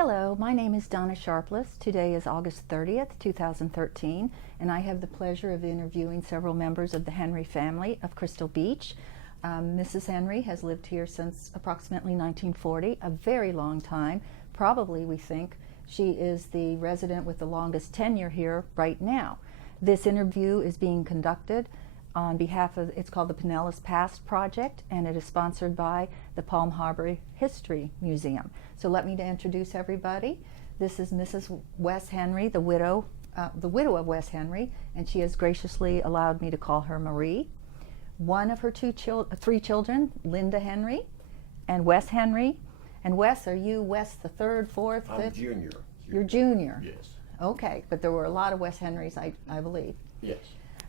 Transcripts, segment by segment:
Hello, my name is Donna Sharpless. Today is August 30th, 2013, and I have the pleasure of interviewing several members of the Henry family of Crystal Beach. Mrs. Henry has lived here since approximately 1940, a very long time. Probably, we think, she is the resident with the longest tenure here right now. This interview is being conducted on behalf of, it's called the Pinellas Past Project, and it is sponsored by the Palm Harbor History Museum. So let me introduce everybody. This is Mrs. Wes Henry, the widow of Wes Henry, and she has graciously allowed me to call her Marie. One of her three children, Linda Henry and Wes Henry. And Wes, are you Wes the third, fourth, fifth? I'm junior. You're junior? Yes. Okay, but there were a lot of Wes Henrys, I believe. Yes.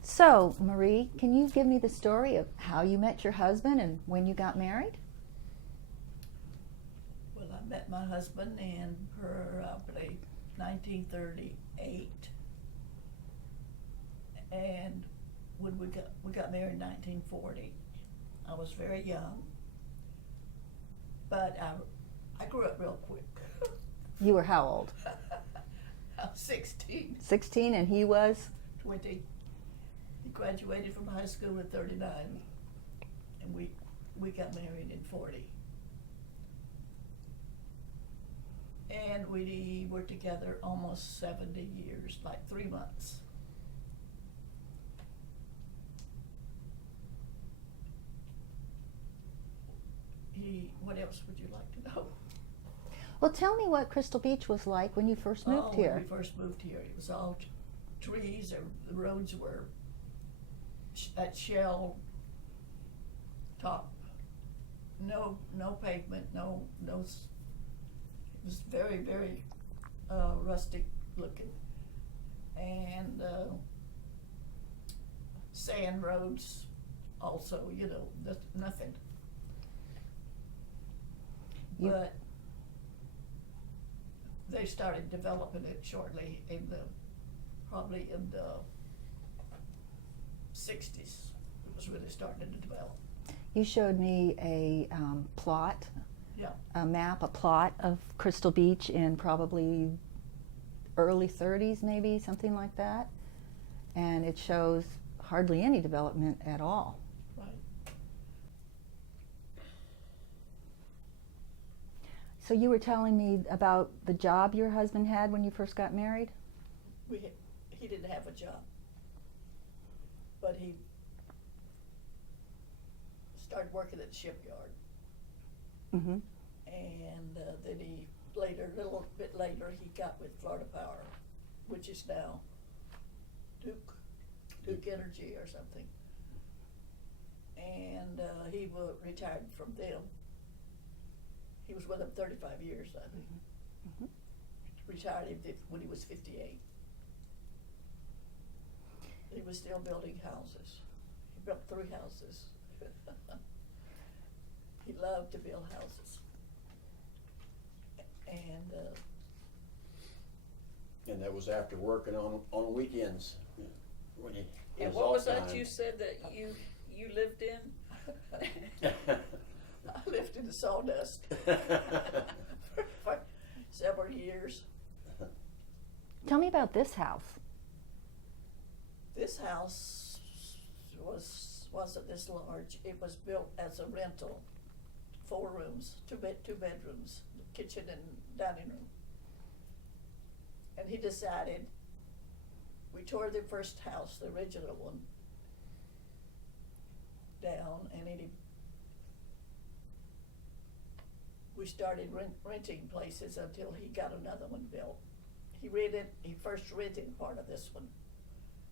So, Marie, can you give me the story of how you met your husband and when you got married? Well, I met my husband in probably 1938, and when we got married in 1940. I was very young, but I grew up real quick. You were how old? I was 16. 16, and he was? 20. He graduated from high school at 39, and we got married in 40. And we were together almost 70 years, like 3 months. What else would you like to know? Well, tell me what Crystal Beach was like when you first moved here. When we first moved here, it was all trees, the roads were that shell top, no pavement, no. It was very, very rustic looking, and sand roads also, nothing. But they started developing it shortly probably in the 60s. It was really starting to develop. You showed me a plot, Yeah. a plot of Crystal Beach in probably early 30s, maybe, something like that. And it shows hardly any development at all. Right. So you were telling me about the job your husband had when you first got married? He didn't have a job, but he started working at the shipyard. Mm-hmm. And then a little bit later, he got with Florida Power, which is now Duke Energy or something. And he retired from them. He was with them 35 years, I think. Mm-hmm. Retired when he was 58. He was still building houses. He built 3 houses. He loved to build houses. And that was after working on weekends. When he And what was that you said that you lived in? I lived in the sawdust for several years. Tell me about this house. This house wasn't this large. It was built as a rental, 4 rooms, 2 bedrooms, kitchen and dining room. And he decided, we tore the first house, the original one, down, and we started renting places until he got another one built. He first rented part of this one.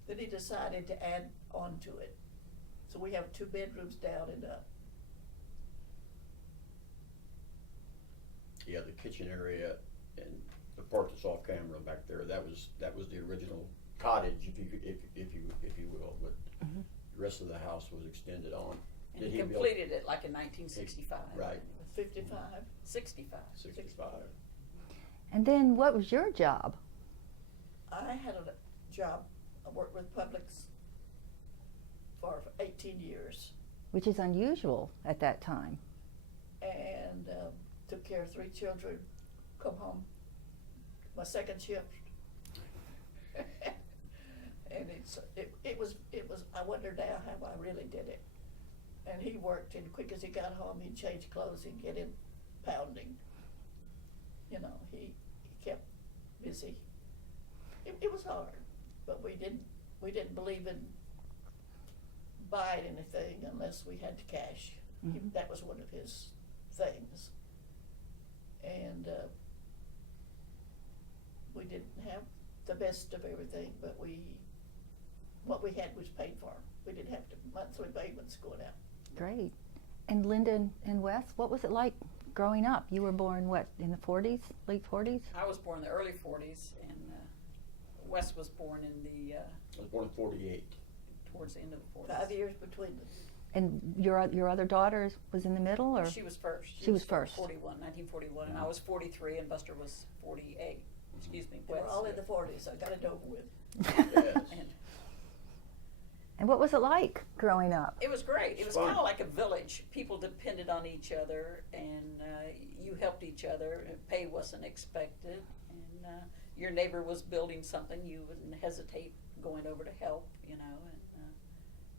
Then he decided to add on to it. So we have 2 bedrooms down and up. Yeah, the kitchen area and the part that's off camera back there, that was the original cottage, if you will, but Mm-hmm. the rest of the house was extended on. And Did he build- completed it like in 1965. Right. 55. 65. 65. And then what was your job? I had a job, I worked with Publix for 18 years Which is unusual at that time. and took care of 3 children, come home my second shift. And it was, I wonder now how I really did it. And he worked, and quick as he got home, he'd change clothes and get in pounding. You know, he kept busy. It was hard, but we didn't believe in buying anything unless we had the cash. Mhm. That was one of his things. And we didn't have the best of everything, but what we had was paid for. We didn't have to monthly payments going out. Great. And Linda and Wes, what was it like growing up? You were born, what, in the 40s, late 40s? I was born in the early 40s, and Wes was born in the I was born in 48. towards the end of the 40s. 5 years between them. And your other daughter was in the middle, or? She was first. She was first. 1941, and I was 43, and Buster was 48. Excuse me, They Wes. were all in the 40s. I got it over with. Yes. And what was it like growing up? It was great. It It's was fun. kind of like a village. People depended on each other, and you helped each other. Pay wasn't expected, and your neighbor was building something, you wouldn't hesitate going over to help, you know. And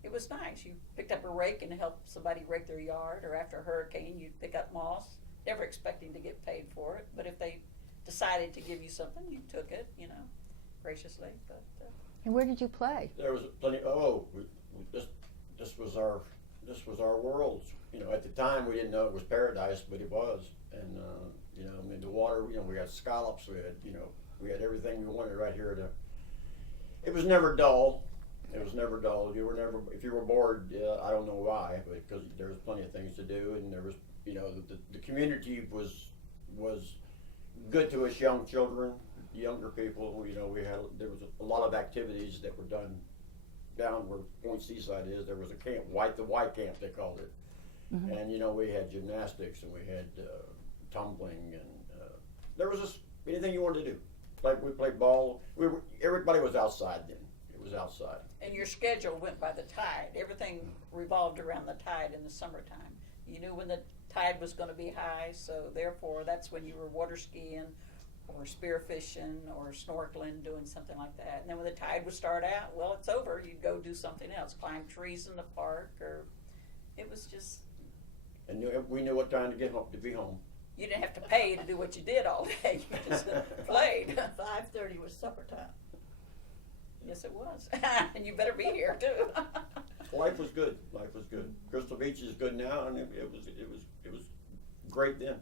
it was nice. You picked up a rake and helped somebody rake their yard, or after a hurricane, you'd pick up moss, never expecting to get paid for it. But if they decided to give you something, you took it, you know, graciously. But And where did you play? There was plenty. This was our world. You know, at the time we didn't know it was paradise, but it was. And you know, I mean, the water. You know, we had scallops. We had everything we wanted right here. It was never dull. It was never dull. You were never. If you were bored, I don't know why, but because there was plenty of things to do, and there was, you know, the community was good to us young children, younger people. You know, there was a lot of activities that were done down where Point Seaside is. There was a camp, the white camp they called it, Mhm. and you know, we had gymnastics and we had tumbling, and there was just anything you wanted to do. Like we played ball. Everybody was outside then. It was outside. and your schedule went by the tide. Everything revolved around the tide in the summertime. You knew when the tide was going to be high, so therefore that's when you were water skiing or spearfishing or snorkeling, doing something like that. And then when the tide would start out, well, it's over. You'd go do something else, climb trees in the park, or it was just, And we knew what time to get home, to be home. you didn't have to pay to do what you did all day. You just played. 5:30 was supper time. Yes, it was. And you better be here too. Life was good. Life was good. Crystal Beach is good now, and it was great then.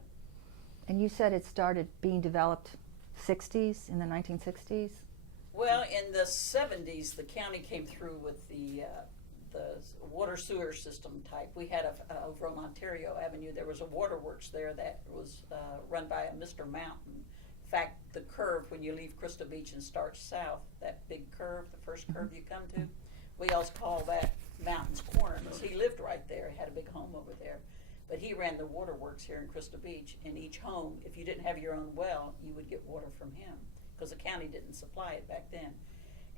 And you said it started being developed 60s, in the 1960s? Well, in the 70s, the county came through with the water sewer system type. We had over on Ontario Avenue, there was a waterworks there that was run by a Mr. Mountain. In fact, the curve when you leave Crystal Beach and start south, that big curve, the first curve you come to, we also call that Mountain's Corner, because he lived right there. He had a big home over there. But he ran the waterworks here in Crystal Beach. In each home, if you didn't have your own well, you would get water from him, because the county didn't supply it back then.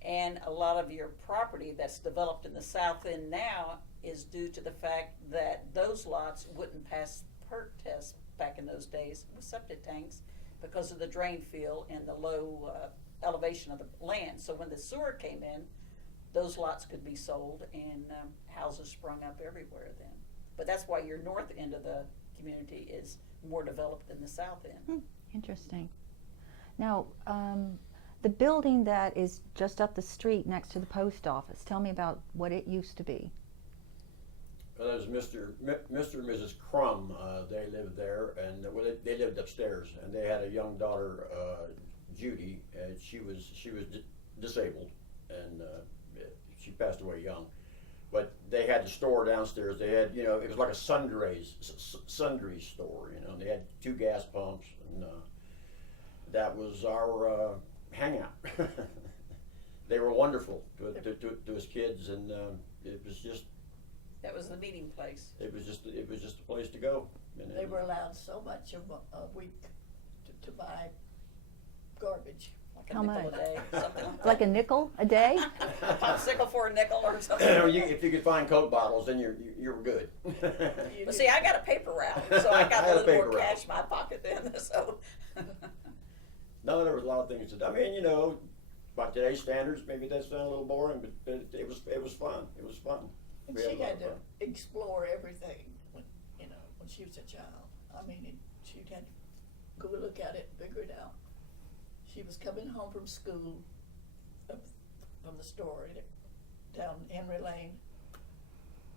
And a lot of your property that's developed in the south end now is due to the fact that those lots wouldn't pass PERT tests back in those days with septic tanks because of the drain field and the low elevation of the land. So when the sewer came in, those lots could be sold, and houses sprung up everywhere then. But that's why your north end of the community is more developed than the south end. Interesting. Now, the building that is just up the street next to the post office, tell me about what it used to be. Well, that was Mr. and Mrs. Crum. They lived there, and they lived upstairs, and they had a young daughter, Judy, and she was disabled, and she passed away young. But they had the store downstairs. They had, you know, it was like a sundry store, you know. And they had 2 gas pumps, and that was our hangout. They were wonderful to us kids, and it was just. That was the meeting place. It was just a place to go. And They were allowed so much a week to buy garbage. Like a How nickel much? a day, something like Like a that. nickel a day? A popsicle for a nickel or something. if you could find Coke bottles, then you're good. But see, I got a paper route, so I got I a had a little more paper route. cash in my pocket then. So No, there was a lot of things to do. I mean, you know, by today's standards, maybe that sounds a little boring, but it was fun. It was fun. And We had she a lot had of to fun. explore everything when, you know, when she was a child. I mean, she'd had to go look at it, figure it out. She was coming home from school, from the store down Henry Lane,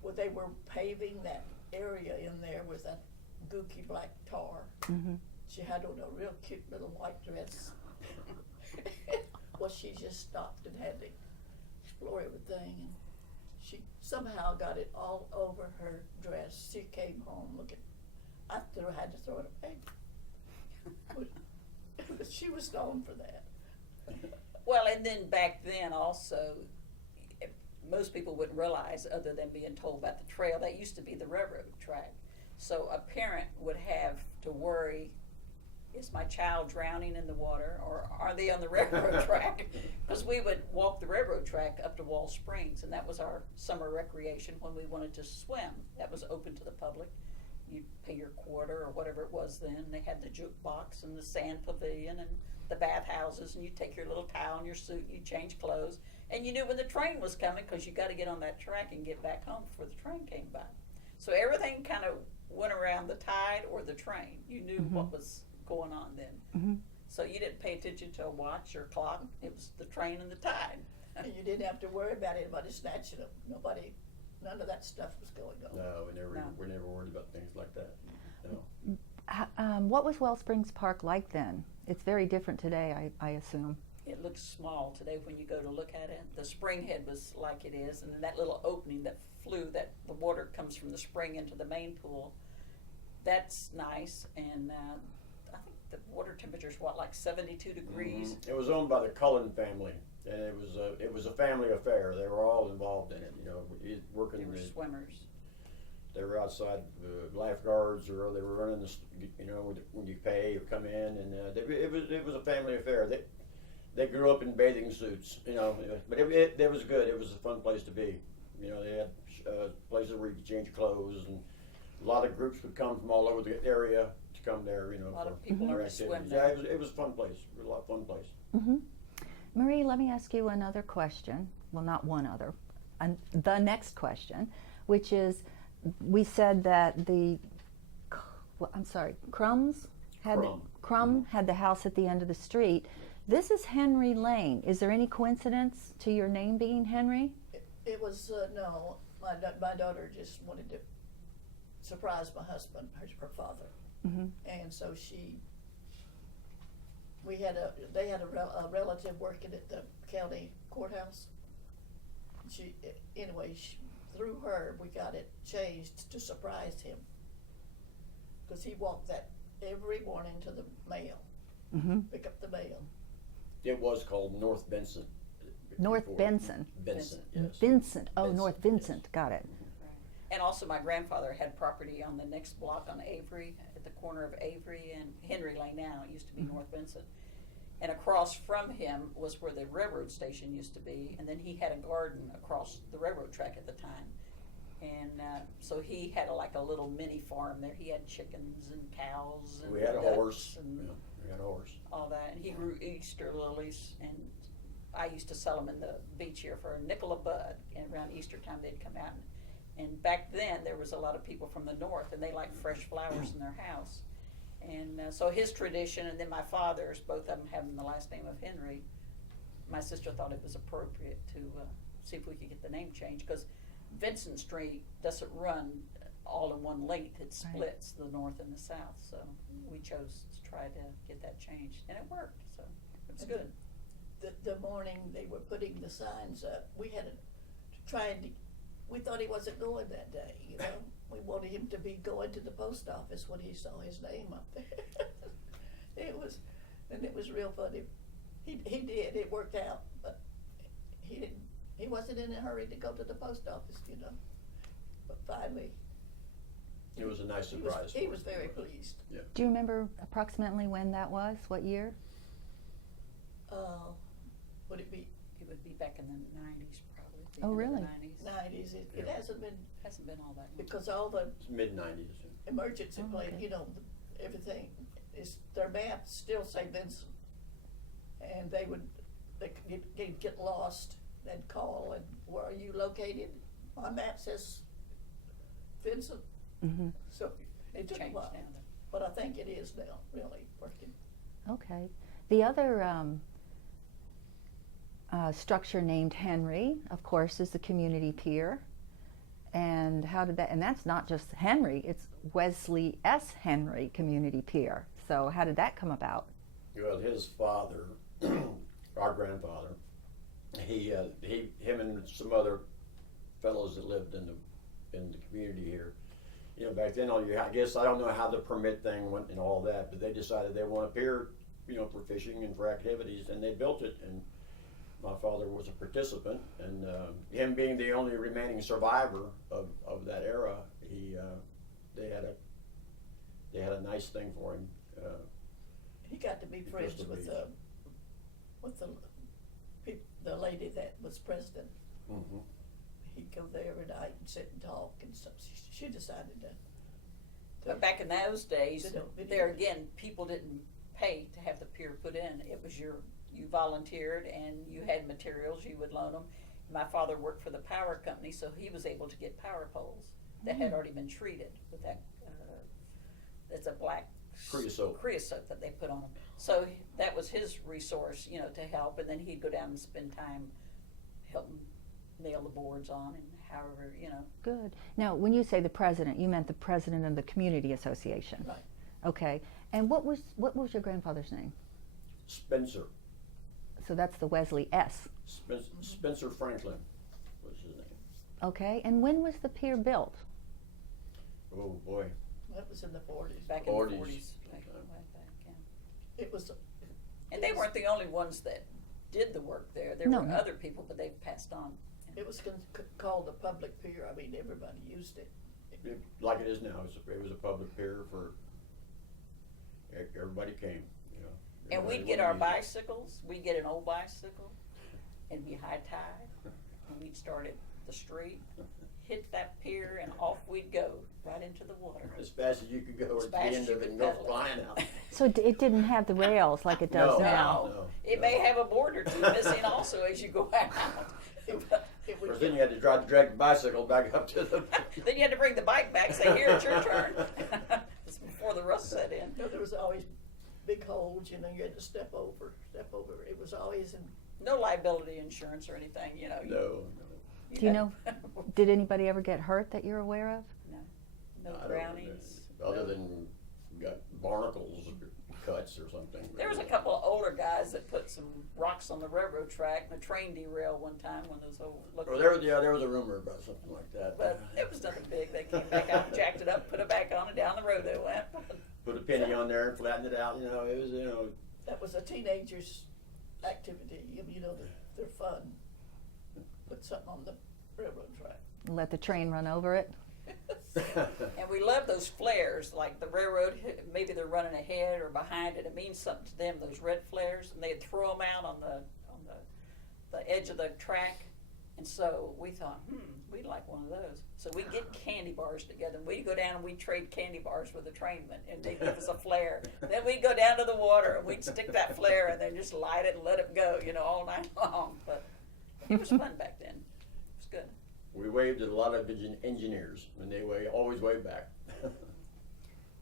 where they were paving that area in there with that gooky black tar. Mhm. She had on a real cute little white dress. Well, she just stopped and had to explore everything, and she somehow got it all over her dress. She came home looking. I had to throw it away. But she was known for that. Well, and then back then also, most people wouldn't realize, other than being told about the trail, that used to be the railroad track. So a parent would have to worry, is my child drowning in the water, or are they on the railroad track? Because we would walk the railroad track up to Wall Springs, and that was our summer recreation when we wanted to swim. That was open to the public. You'd pay your quarter or whatever it was then. They had the jukebox and the sand pavilion and the bathhouses, and you take your little towel and your suit and you change clothes, and you knew when the train was coming because you got to get on that track and get back home before the train came by. So everything kind of went around the tide or the train. You knew what was going on then. Mhm. So you didn't pay attention to a watch or clock. It was the train and the tide. And you didn't have to worry about anybody snatching them. None of that stuff was going on. No, No. we never worried about things like that. No. What was Well Springs Park like then? It's very different today, I assume. It looks small today when you go to look at it. The spring head was like it is, and then that little opening that that the water comes from the spring into the main pool, that's nice. And I think the water temperature's like 72 degrees. It was owned by the Cullen family, and it was a family affair. They were all involved in it. You know, working. They were swimmers. They were outside lifeguards, or they were running the. You know, when you pay or come in, and it was a family affair. They grew up in bathing suits. You know, but it was good. It was a fun place to be. You know, they had places where you could change clothes, and a lot of groups would come from all over the area to come there. You know, A lot of for people their learned to swim activities. there. Yeah, it was a fun place. It was a lot of fun place. Hmm. Marie, let me ask you another question. Well, not one other. The next question, which is, we said that Crumbs had Crum. Crum had the house at the end of the street. This is Henry Lane. Is there any coincidence to your name being Henry? It was, no, my daughter just wanted to surprise my husband, her father. Mm-hmm. And so they had a relative working at the county courthouse. Through her, we got it changed to surprise him. Because he walked that every morning to the mail, Mm-hmm. pick up the mail. It was called North Benson. North before. Benson. Benson, yes. Vincent. Oh, Vincent, North Vincent. Got it. And also my grandfather had property on the next block on Avery, at the corner of Avery and Henry Lane now. It used to be North Vincent. And across from him was where the railroad station used to be, and then he had a garden across the railroad track at the time. And so he had a little mini farm there. He had chickens and cows and We had a ducks horse. and Yeah, we had a horse. all that. And he grew Easter lilies, and I used to sell them in the beach here for a nickel a bud. And around Easter time they'd come out. And back then there was a lot of people from the north, and they liked fresh flowers in their house. And so his tradition, and then my father's, both of them having the last name of Henry, my sister thought it was appropriate to see if we could get the name changed, because Vincent Street doesn't run all in one length. It splits the north and the south. So we chose to try to get that changed, and it worked. So it was good. The morning they were putting the signs up, we thought he wasn't going that day, you know. We wanted him to be going to the post office when he saw his name up there. It was real funny. He did, it worked out, but he wasn't in a hurry to go to the post office, you know. But finally, It was a nice he surprise. he for was us. very pleased. Yeah. Do you remember approximately when that was? What year? Would it be It would be back in the 90s, probably. the Oh, end of really? The 90s. 90s? It Yeah. hasn't been, Hasn't been all that long. because all the It's mid-90s. emergency Oh, plan, okay. you know, everything is, their maps still say Vincent. and they'd get lost, they'd call, and where are you located? My map says Vincent, Mm-hmm. so it took a Changed while, now. but I think it is now really working. Okay. The other structure named Henry, of course, is the community pier. And how did that, and that's not just Henry, it's Wesley S. Henry Community Pier. So how did that come about? Well, his father, our grandfather, him and some other fellows that lived in the community here. You know, back then, I guess I don't know how the permit thing went and all that, but they decided they want a pier, you know, for fishing and for activities, and they built it. And my father was a participant, and him being the only remaining survivor of that era, they had a nice thing for him. He got to be friends Crystal with Beach. the lady that was president. Mm-hmm. He'd go there every night and sit and talk, and so she decided to. But back in those days, Video. there again, people didn't pay to have the pier put in. It was you volunteered and you had materials, you would loan them. My father worked for the power company, so he was able to get power poles that had already been treated with that, it's a black creosote that they put on them. So that was his resource, you know, to help, and then he'd go down and spend time helping nail the boards on and however, you know. Good. Now, when you say the president, you meant the president of the community association. Right. Okay. And what was your grandfather's name? Spencer. So that's the Wesley S. Spencer Franklin was his name. Okay. And when was the pier built? Oh boy. That was in the 40s. Back in the 40s. 40s. Way back, yeah. It was. And they weren't the only ones that did the work there. There No, were no. other people, but they've passed on. It was called the public pier. I mean, everybody used it. Like it is now. It was a public pier for everybody came. You know. And Everybody we'd get wanted our to use it. bicycles, we'd get an old bicycle, and be high tide, and we'd start at the street, hit that pier, and off we'd go, right into the water. As fast as you could go As at the fast as end you of it could and go pedal it. flying out. So it didn't have the rails like it does No. now. No. It may have a board or two missing also as you go out. It Of would course, then get, you had to drag the bicycle back up to the. Then you had to bring the bike back, say, here, it's your turn. It's before the rust set in. there was always big holes, you know, you had to step over. It was always in. No liability insurance or anything, you know. No. Do you know, did anybody ever get hurt that you're aware of? No I don't drownings. remember. Other no- than got barnacles or cuts or something. There was a couple of older guys that put some rocks on the railroad track, and the train derailed one time when those old. Well, there was a rumor about something like that. But it was nothing big. They came back out, jacked it up, put it back on, and down the road they went. Put a penny on there and flattened it out. You know, it was That was a teenager's activity. You know, they're fun. Put something on the railroad track. Let the train run over it? And we love those flares, like the railroad, maybe they're running ahead or behind it. It means something to them, those red flares, and they'd throw them out on the edge of the track. And so we thought, we'd like one of those. So we'd get candy bars together, and we'd go down and we'd trade candy bars with the trainmen, and they'd give us a flare. Then we'd go down to the water, and we'd stick that flare, and then just light it and let it go, you know, all night long. But it was fun back then. It was good. we waved at a lot of engineers, and they always waved back.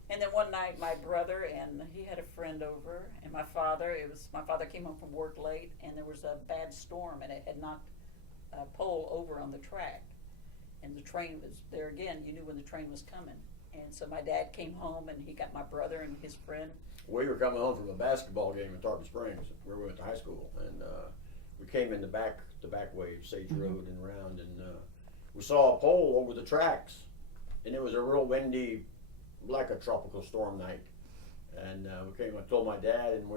And then one night, my brother and he had a friend over, and my father came home from work late, and there was a bad storm, and it had knocked a pole over on the track. And the train was there again, you knew when the train was coming. And so my dad came home, and he got my brother and his friend. We were coming home from a basketball game in Tarpon Springs, where we went to high school, and we came in the back way, Sage Road and around, and we saw a pole over the tracks, and it was a real windy, like a tropical storm night. And we came. I told my dad, and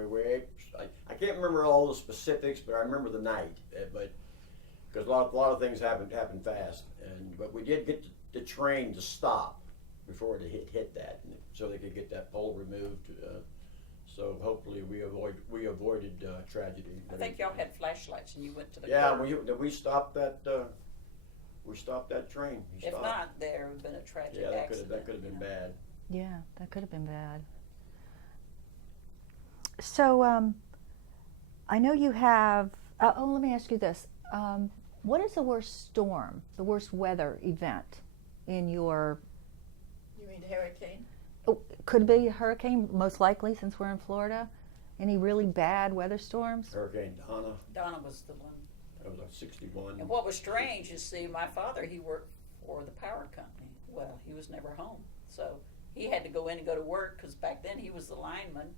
I can't remember all the specifics, but I remember the night. But because a lot of things happened fast, but we did get the train to stop before it hit that, so they could get that pole removed. So hopefully we avoided tragedy. I think y'all had flashlights, and you went to the Yeah, curb. we stopped that. We stopped that train. We If stopped. not, there would have been a tragic Yeah, that accident. could have been you know. bad. Yeah, that could have been bad. So, I know you have, let me ask you this. What is the worst storm, the worst weather event in your, You mean hurricane? could it be a hurricane, most likely, since we're in Florida? Any really bad weather storms? Hurricane Donna, Donna was the one. that was like 61. And what was strange is, see, my father, he worked for the power company. Well, he was never home. So he had to go in and go to work because back then he was the lineman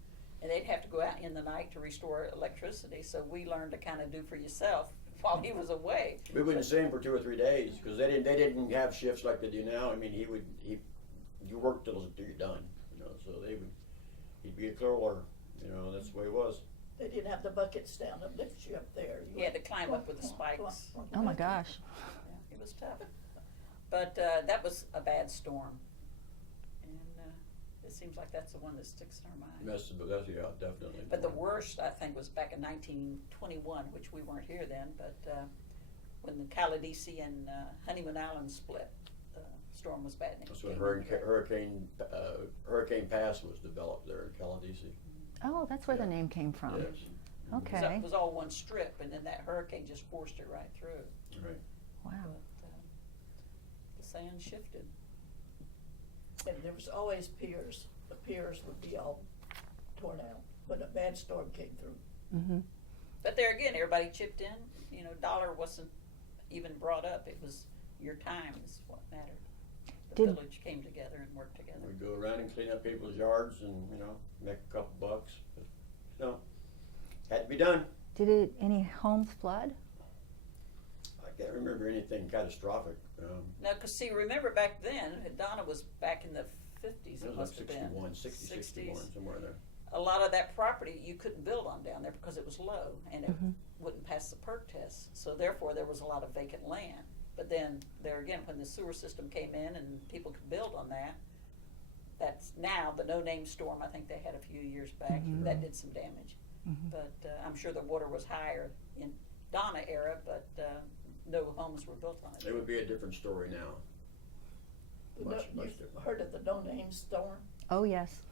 and they'd have to go out in the night to restore electricity. So we learned to kind of do for yourself while he was away. We wouldn't see him for 2 or 3 days because they didn't have shifts like they do now. I mean, you worked till you're done, you know, so he'd be a crawler, you know, that's the way it was. They didn't have the buckets down that lift you up there. He had to climb up with the spikes. Oh my gosh. Yeah, it was tough. But that was a bad storm. And it seems like that's the one that sticks in our mind. That's yeah, definitely. But the worst, I think, was back in 1921, which we weren't here then, but when the Caladesi and Honeymoon Island split, the storm was bad. and it That's when came in there. Hurricane Pass was developed there in Caladesi. Oh, that's where the Yeah. name came from. Yes. Okay. So it was all one strip, and then that hurricane just forced it right through. Right. Wow. But the sand shifted. And there was always piers. The piers would be all torn out when a bad storm came through. Mm-hmm. But there again, everybody chipped in. You know, dollar wasn't even brought up. It was your time is what mattered. The Did- village came together and worked together. We'd go around and clean up people's yards and, you know, make a couple bucks. But, you know, had to be done. Did any homes flood? I can't remember anything catastrophic. Now, because see, remember back then, Donna was back in the 50s, It it was must like have been. 61, somewhere there. A lot of that property you couldn't build on down there because it was low and it Mhm. wouldn't pass the perk test. So therefore, there was a lot of vacant land. But then, there again, when the sewer system came in and people could build on that, that's now the no-name storm, I think they had a few years back, Mhm. that did some damage. Mhm. But I'm sure the water was higher in Donna era, but no homes were built on it. It would be a different story now. Much You've different. heard of the no-name storm? Oh, yes.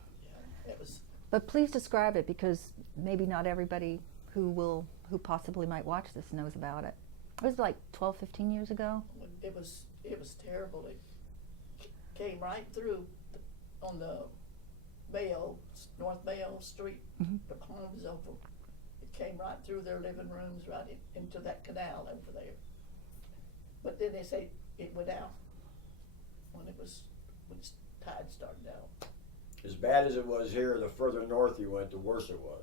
Yeah. It was, But please describe it because maybe not everybody who possibly might watch this knows about it. It was like 12, 15 years ago. it was terrible. It came right through on the North Mayo Street, Mhm. the homes over. It came right through their living rooms, right into that canal over there. But then they say it went out when tide started out. As bad as it was here, the further north you went, the worse it was.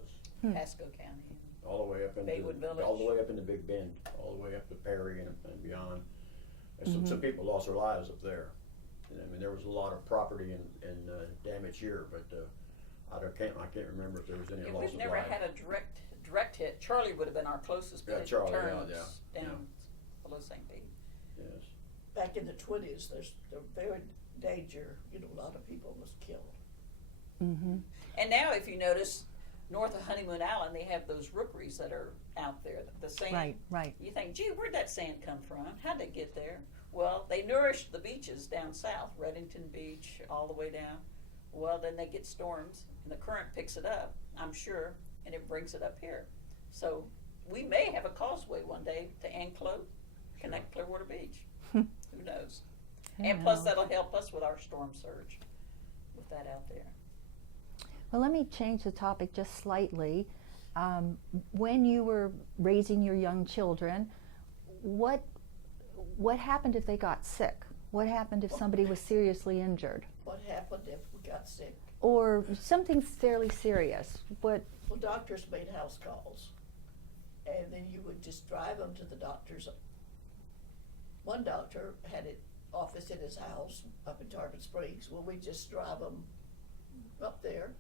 Pasco County. All the way up into Baywood Village. all the way up into Big Bend, all the way up to Perry and beyond. And Mhm. some people lost their lives up there. And I mean, there was a lot of property and damage here, but I can't remember if there was any Yeah, loss we've of never life. had a direct hit. Charlie would have been our closest, but Yeah, it Charlie, yeah, turns yeah, down below St. Pete. Yes. Back in the 20s, they're very danger. You know, a lot of people was killed. Mm-hmm. And now, if you notice, north of Honeymoon Island, they have those rookeries that are out there. The sand. Right, right. You think, gee, where'd that sand come from? How'd it get there? Well, they nourish the beaches down south, Reddington Beach, all the way down. Well, then they get storms, and the current picks it up, I'm sure, and it brings it up here. So we may have a causeway one day to Anclote, connect Clearwater Beach. Who knows? And plus, that'll help us with our storm surge with that out there. Well, let me change the topic just slightly. When you were raising your young children, what happened if they got sick? What happened if somebody was seriously injured? What happened if we got sick? Or something fairly serious? What? Well, doctors made house calls, and then you would just drive them to the doctor's. One doctor had an office in his house up in Tarpon Springs. Well, we just drive them up there.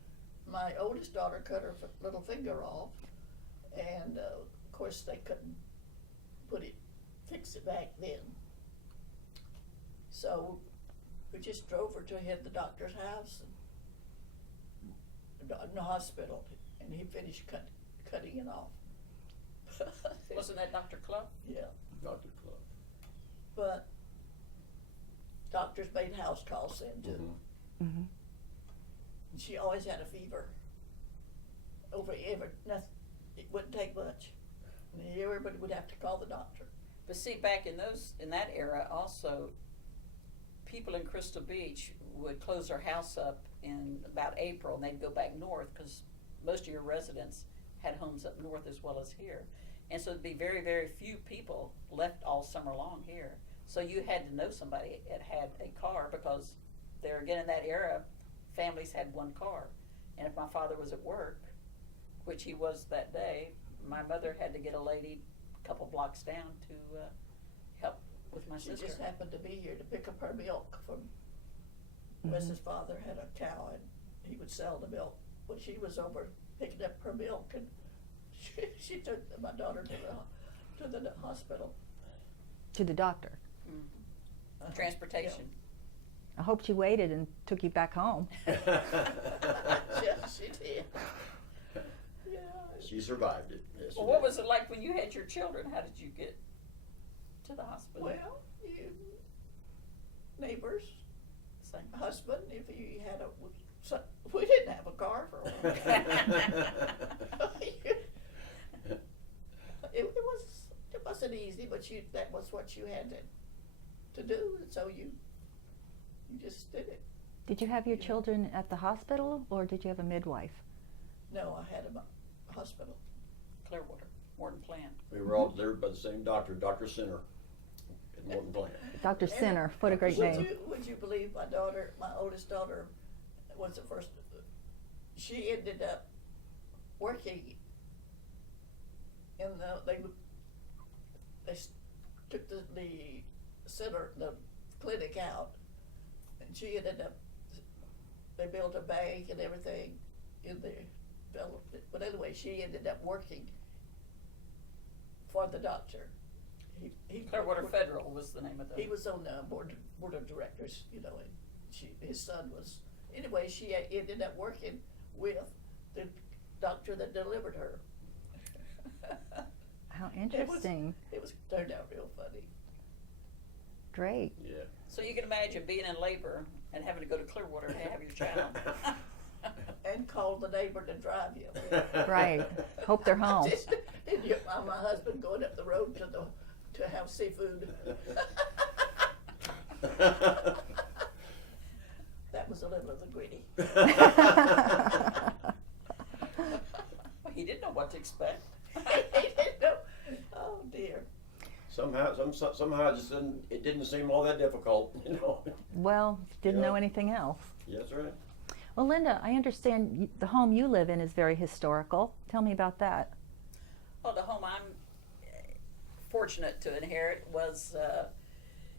My oldest daughter cut her little finger off, and of course they couldn't fix it back then. So we just drove her to the doctor's house and in the hospital, and he finished cutting it off. Wasn't that Dr. Club? Yeah, Dr. Club. but doctors made house calls then too. Mhm. Mm-hmm. And she always had a fever. it wouldn't take much. Everybody would have to call the doctor. But see, back in that era also, people in Crystal Beach would close their house up in about April and they'd go back north because most of your residents had homes up north as well as here. And so it'd be very, very few people left all summer long here. So you had to know somebody that had a car because there again in that era, families had one car. And if my father was at work, which he was that day, my mother had to get a lady a couple blocks down to help with my She sister. just happened to be here to pick up her milk from Mhm. Wes's father had a cow and he would sell the milk. When she was over picking up her milk and she took my daughter to the hospital. To the doctor. Uh-huh. Transportation. I hope she waited and took you back home. Yeah, she did. Yeah. She survived it. Yes, she Well, what did. was it like when you had your children? How did you get to the hospital? Well, neighbors, Same. husband, if he had we didn't have a car for a while. It wasn't easy, but that was what you had to do, and so you just did it. Did you have your Yeah. children at the hospital or did you have a midwife? No, I had a hospital. Clearwater, Morton Plant. We were all delivered by the same doctor, Dr. Sinner, at Morton Plant. Dr. And Sinner, what a great name. Would you believe my daughter, my oldest daughter, was the first, she ended up working in they took the center, the clinic out, and she ended up, they built a bank and everything in there, but anyway, she ended up working for the doctor. He Clearwater Federal was the name of the. He was on the board of directors, and his son was, anyway, she ended up working with the doctor that delivered her. How interesting. It was turned out real funny. Great. Yeah. So you can imagine being in labor and having to go to Clearwater to have your child. And called the neighbor to drive you. Right. Hope they're home. And my husband going up the road to have seafood. That was a little of the greedy. He didn't know what to expect. He didn't know. Oh dear. Somehow it didn't seem all that difficult, Well, didn't know Yeah. anything else. Yes, right. Well, Linda, I understand the home you live in is very historical. Tell me about that. Well, the home I'm fortunate to inherit was,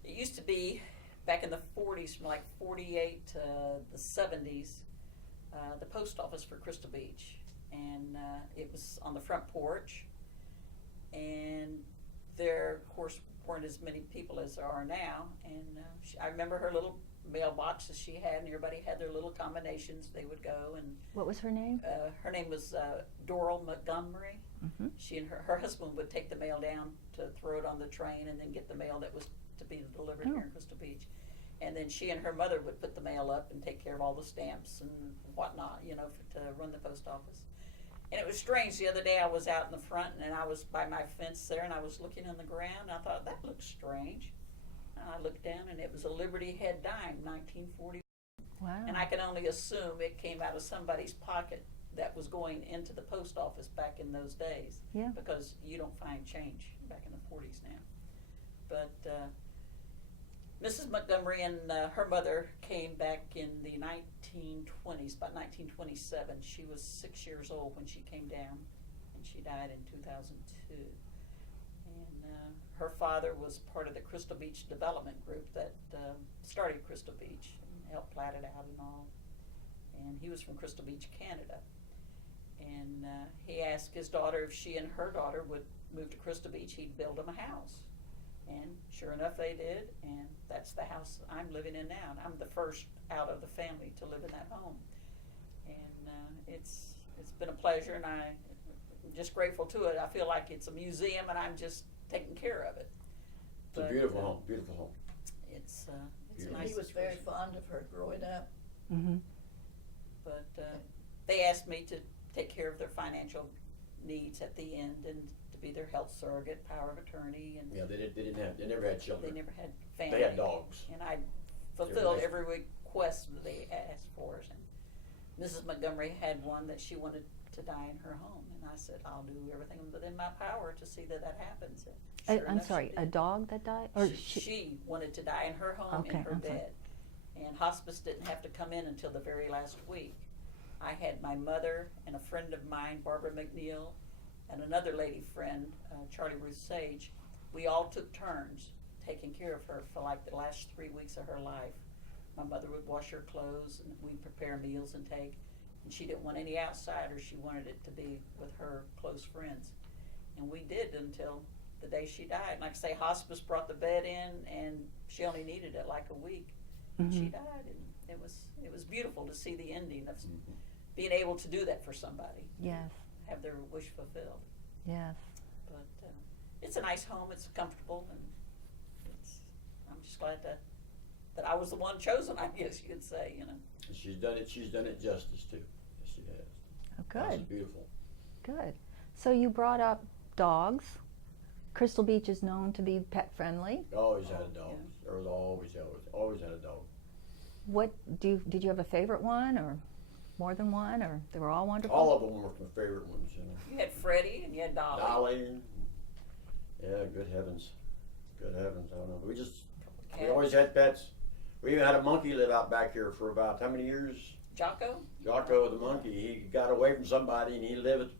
it used to be back in the 40s, from like 48 to the 70s, the post office for Crystal Beach. And it was on the front porch. And there, of course, weren't as many people as there are now. And I remember her little mailboxes she had, and everybody had their little combinations. They would go, and What was her name? her name was Doral Montgomery. Mm-hmm. She and her husband would take the mail down to throw it on the train and then get the mail that was to be delivered Oh. here in Crystal Beach. And then she and her mother would put the mail up and take care of all the stamps and whatnot, to run the post office. And it was strange, the other day I was out in the front and I was by my fence there and I was looking on the ground. I thought, that looks strange. And I looked down and it was a Liberty Head dime, 1940. Wow. And I can only assume it came out of somebody's pocket that was going into the post office back in those days. Yeah. Because you don't find change back in the 40s now. But Mrs. Montgomery and her mother came back in the 1920s, about 1927. She was 6 years old when she came down, and she died in 2002. And her father was part of the Crystal Beach Development Group that started Crystal Beach and helped plat it out and all. And he was from Crystal Beach, Canada. And he asked his daughter if she and her daughter would move to Crystal Beach, he'd build them a house. And sure enough, they did, and that's the house I'm living in now. And I'm the first out of the family to live in that home. And it's been a pleasure, and I'm just grateful to it. I feel like it's a museum, and I'm just taking care of it. It's a beautiful home, beautiful home. It's a Beautiful. nice He was very situation. fond of her growing up. Mm-hmm. But they asked me to take care of their financial needs at the end, and to be their health surrogate, power of attorney, and Yeah, they never had they children. never had family. They had dogs. And I fulfilled nice. every request that they asked for. And Mrs. Montgomery had one that she wanted to die in her home, and I said, I'll do everything within my power to see that that happens. And sure I'm enough, sorry, she a did. dog that died? Or She wanted to die in her home, Okay, in her I'm sorry. bed. And hospice didn't have to come in until the very last week. I had my mother and a friend of mine, Barbara McNeil, and another lady friend, Charlie Ruth Sage. We all took turns taking care of her for like the last 3 weeks of her life. My mother would wash her clothes, and we'd prepare meals and take. And she didn't want any outsiders. She wanted it to be with her close friends. And we did until the day she died. Like I say, hospice brought the bed in, and she only needed it like a week. Mhm. She died, and it was beautiful to see the ending of being able to do that for somebody, Yes, have their wish fulfilled. yes. But it's a nice home. It's comfortable, and I'm just glad that I was the one chosen, I guess you could say, you know. And she's done it justice too. Yes, she has. Oh, House is good, beautiful. good. So you brought up dogs. Crystal Beach is known to be pet friendly. Always had a Oh, dog. yeah. There was always had a dog. Did you have a favorite one, or more than one, or they were all wonderful? All of them were my favorite ones, you know. You had Freddie and you had Dolly. Dolly. Yeah, good heavens. Good heavens. I don't know. We Cats. always had pets. We even had a monkey live out back here for about how many years? Jocko? Jocko the monkey. He got away from somebody and he lived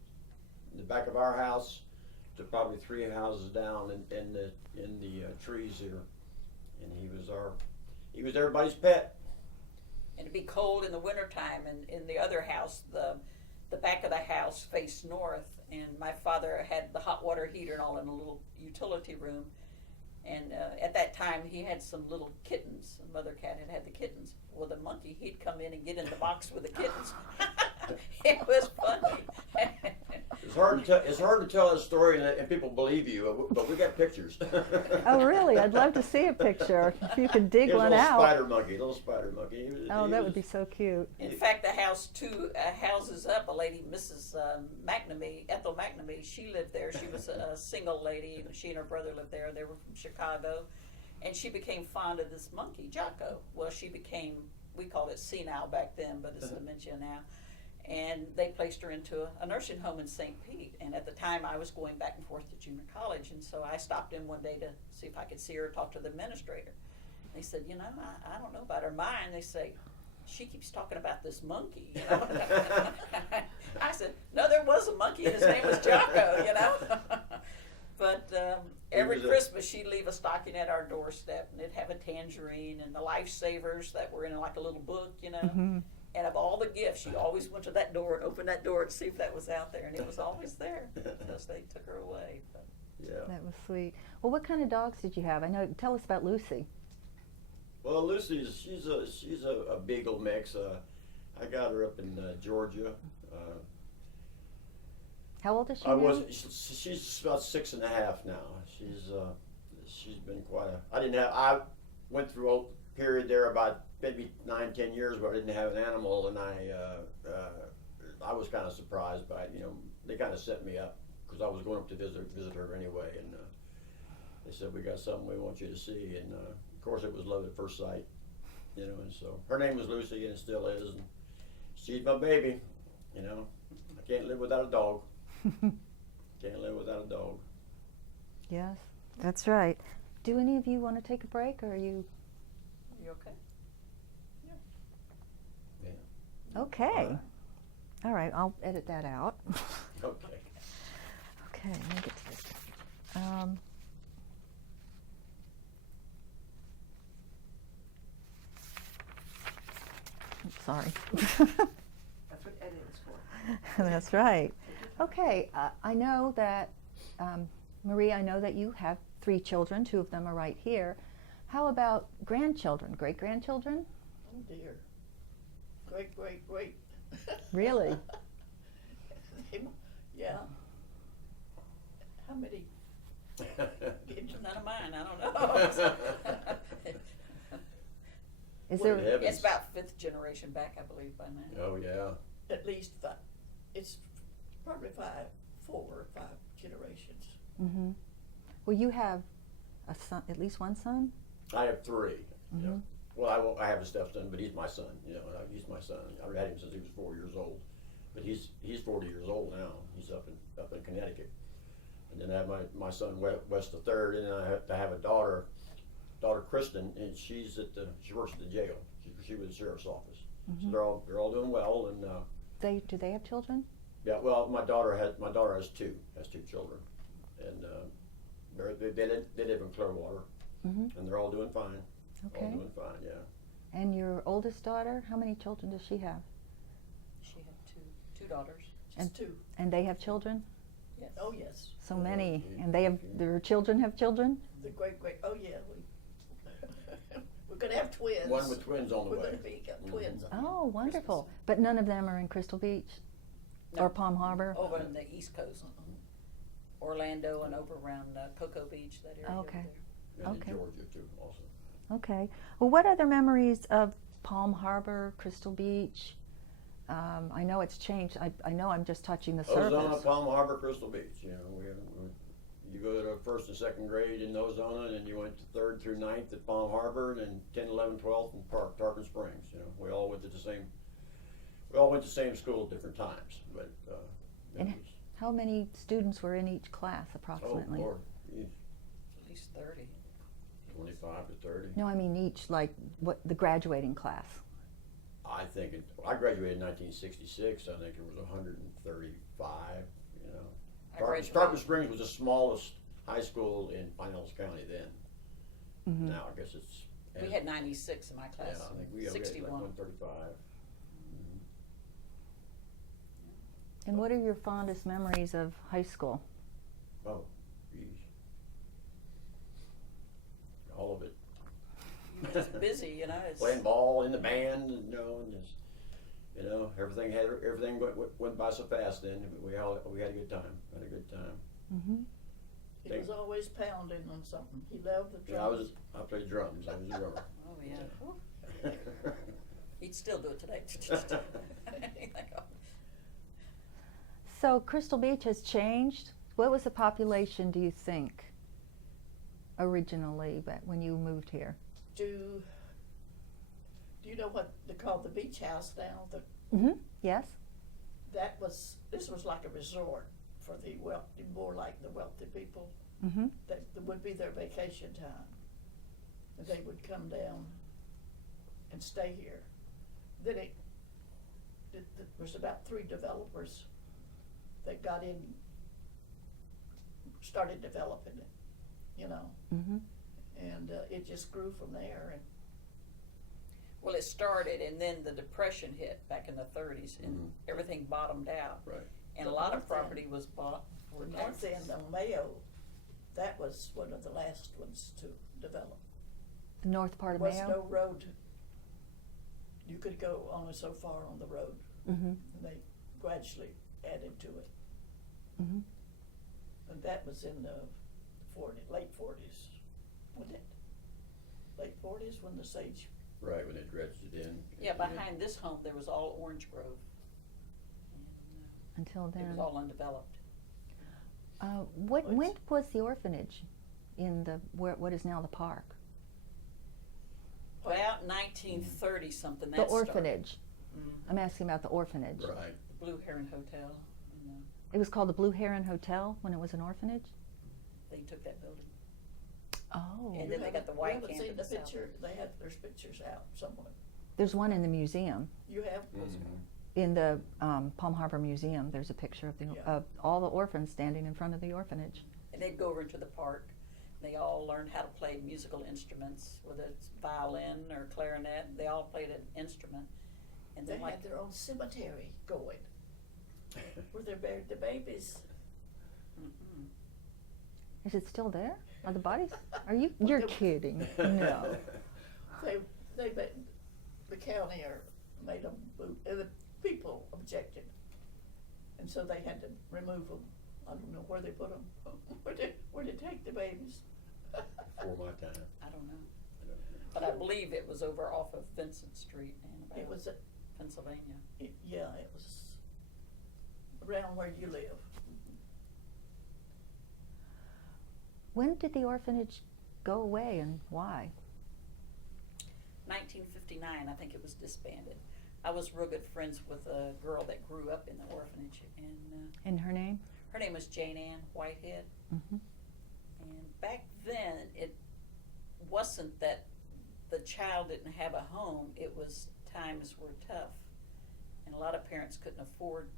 in the back of our house to probably 3 houses down in the trees here. And he was everybody's pet. And it'd be cold in the wintertime, and in the other house, the back of the house faced north, and my father had the hot water heater and all in a little utility room. And at that time, he had some little kittens. The mother cat had the kittens. Well, the monkey, he'd come in and get in the box with the kittens. It was funny. It's hard to tell that story and people believe you, but we got pictures. Oh, really? I'd love to see a picture. If you could dig He was one a little out. little spider monkey. Oh, that would be so cute. In fact, the house two houses up, a lady, Mrs. McNamee, Ethel McNamee, she lived there. She was a single lady. She and her brother lived there. They were from Chicago. And she became fond of this monkey, Jocko. Well, she became, we called it senile back then, but it's dementia now. And they placed her into a nursing home in St. Pete. And at the time, I was going back and forth to junior college. And so I stopped in one day to see if I could see her, talk to the administrator. They said, you know, I don't know about her mind. They say, she keeps talking about this monkey, you know. I said, no, there was a monkey, and his name was Jocko, you know. But every Christmas, she'd leave a stocking at our doorstep, and it'd have a tangerine and the lifesavers that were in like a little book, you know. Mm-hmm. And of all the gifts, she always went to that door and opened that door to see if that was out there, and it was always there because they took her away. But Yeah. That was sweet. Well, what kind of dogs did you have? I know. Tell us about Lucy. Well, Lucy's she's a beagle mix. I got her up in Georgia. How old is she I now? was she's about 6.5 now. She's been quite a. I went through a period there about maybe 9-10 years where I didn't have an animal, and I was kind of surprised by it. You know, they kind of set me up because I was going up to visit her anyway, and they said, we got something we want you to see, and of course it was love at first sight, you know. And so her name was Lucy, and it still is, and she's my baby. You know, I can't live without a dog. Can't live without a dog. Yes, that's right. Do any of you want to take a break, or are you you okay? okay? All right, I'll edit that out. Okay. Okay, let me get to this. Oops, sorry. That's what editing is for. That's right. Okay, I know that, Marie, I know that you have 3 children. 2 of them are right here. How about grandchildren, great-grandchildren? Oh dear. Great. Really? Yeah. How many? None of mine. I don't know. Is Good there? heavens. It's about 5th generation back, I believe, by now. Oh yeah. At least 5. It's probably 4 or 5 generations. Mm-hmm. Well, you have a son, at least one son? I have 3. You know. Mhm. Well, I have a stepson, but he's my son. You know, he's my son. I had him since he was 4 years old, but he's 40 years old now. He's up in Connecticut. And then I have my son West the third, and then I have a daughter Kristen, and she works at the jail. She was the sheriff's office. Mm-hmm. So they're all doing well, and Do they have children? yeah. Well, my daughter has 2 children, and they live in Clearwater, Mm-hmm. and they're all doing fine. Okay. All doing fine, yeah. And your oldest daughter, how many children does she have? She had two daughters. Just 2. And they have children? Yes. Oh, yes. So Yeah, many. yeah, And they have, yeah. their children have children? The great, oh, yeah. We're going to have twins. One with twins on the We're way. going to be twins. on Oh, wonderful. Christmas. But none of them are in Crystal Beach? No. Or Palm Harbor? Over on the East Coast, Orlando and over around Cocoa Beach, that area over Okay. there. And Okay. in Georgia too, also. Okay. Well, what other memories of Palm Harbor, Crystal Beach? I know it's changed. I know I'm just touching the Ozona, surface. Palm Harbor, Crystal Beach. You know, you go to 1st and 2nd grade in Ozona, and then you went to 3rd through 9th at Palm Harbor, and then 10, 11, 12th in Tarpon Springs. You know, we all went to the same school at different times. But And it was, how many students were in each class oh approximately? Lord, geez, At least 30. 25 to 30. No, I mean each, like what the graduating class. I think I graduated in 1966. I think it was 135. You know, I Tarpon graduated. Springs was the smallest high school in Pinellas County then. Mm-hmm. Now I guess it's. We had 96 in my class. Yeah, I think we had like 61. 135. And what are your fondest memories of high school? Oh, geez. All of it. You were just busy, you know. It's, Playing ball in the band, and just, everything went by so fast then. We had a good time. Had a good time. Mm-hmm. He was always pounding on something. He loved the Yeah, drums. I played drums. I was a drummer. Oh, yeah. He'd still do it today. So Crystal Beach has changed. What was the population, do you think, originally, but when you moved here? Do you know what they call the beach house now? Mm-hmm. Yes. This was like a resort for the wealthy, more like the wealthy people. Mm-hmm. That would be their vacation time. And they would come down and stay here. Then it was about 3 developers that got in, started developing it, you know, Mm-hmm. and it just grew from there. And Well, it started, and then the Depression hit back in the 30s, and Mhm. everything bottomed out. Right. And a The lot of north property was bought for the north taxes. end on Mayo, that was one of the last ones to develop. The north part of There was Mayo? no road. You could go only so far on the road, Mm-hmm. and they gradually added to it. Mm-hmm. And that was in the late 40s, wasn't it? Late 40s when the sage. Right, when they dredged it in. Yeah, behind this home, there was all orange grove. Until And, it then. was all undeveloped. When was the orphanage in what is now the park? About 1930 something, that The started. orphanage. Mhm. I'm asking about the orphanage. Right. The Blue Heron Hotel, and It was called the Blue Heron Hotel when it was an orphanage? they took that building. Oh. And then they got the white haven't camp seen in the the south. picture. There's pictures out somewhere. There's one in the museum. You have? Mhm. In the Palm Harbor Museum, there's a picture of Yeah. all the orphans standing in front of the orphanage. And they'd go over into the park. They all learned how to play musical instruments, whether it's violin or clarinet. They all played an instrument. And They then like had their own cemetery going where they buried the babies. mhm. Is it still there? Are the bodies? You're They- kidding. No. The county made them move, and the people objected, and so they had to remove them. I don't know where they put them. Where they take the babies. Before my time. I don't know. I don't know. But I believe it was over off of Vincent Street in It was, Pennsylvania. it was around where you live. When did the orphanage go away and why? 1959, I think it was disbanded. I was real good friends with a girl that grew up in the orphanage, and And her name? her name was Jane Ann Whitehead. Mm-hmm. And back then, it wasn't that the child didn't have a home, it was times were tough. And a lot of parents couldn't afford